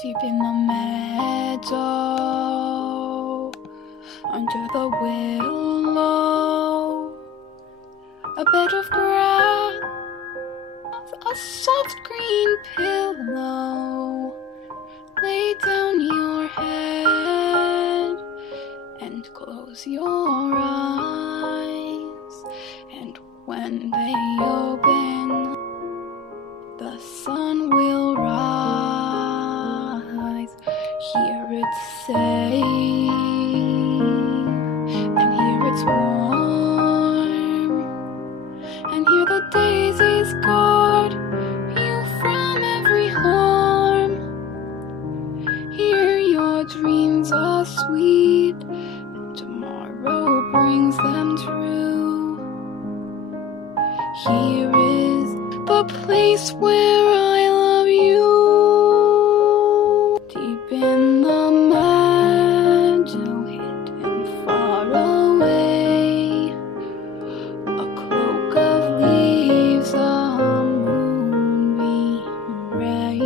Deep in the meadow, under the willow, a bed of grass, a soft green pillow. Lay down your head and close your eyes, and when they open, the sun will rise. Here it's safe, and here it's warm, and here the daisies guard you from every harm. Here your dreams are sweet, and tomorrow brings them true. Here is the place where I love you. Deep in the meadow, hidden far away, a cloak of leaves, a moonbeam ray.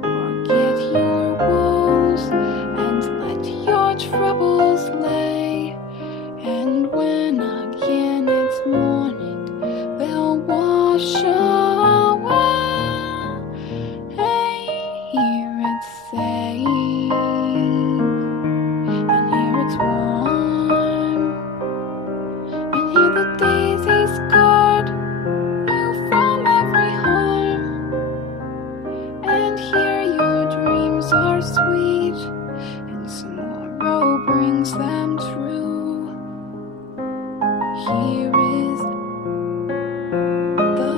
Forget your woes and let your troubles lay, and when again it's morning, they'll wash away. Here it's safe, and here it's warm, and here the daisies guard you from every harm, and here your dreams are sweet, and tomorrow brings them true. Here is the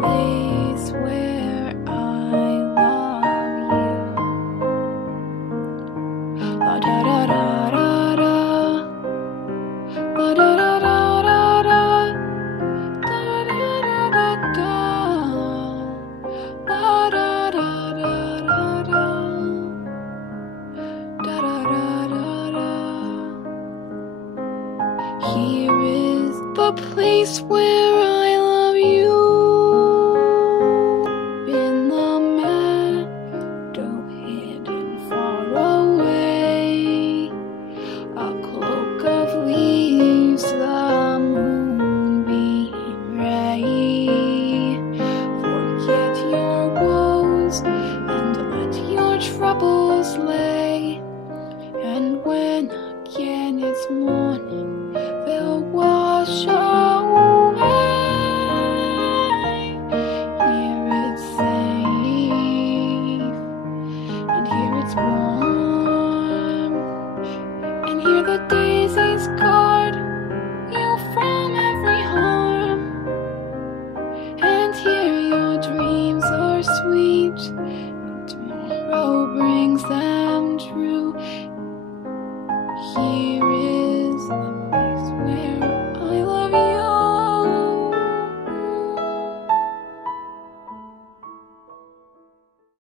place where I love you. La da da da da da, la da da da da da, da da da da da, la da da da da da, da da da da da. Here is the place where I love you. In the meadow, hidden far away, a cloak of leaves, the moonbeam ray. Forget your woes and let your troubles lay, and when again it's morning, they'll wash away. Here it's safe, and here it's warm, and here the daisies guard you from every harm, and here your dreams are sweet,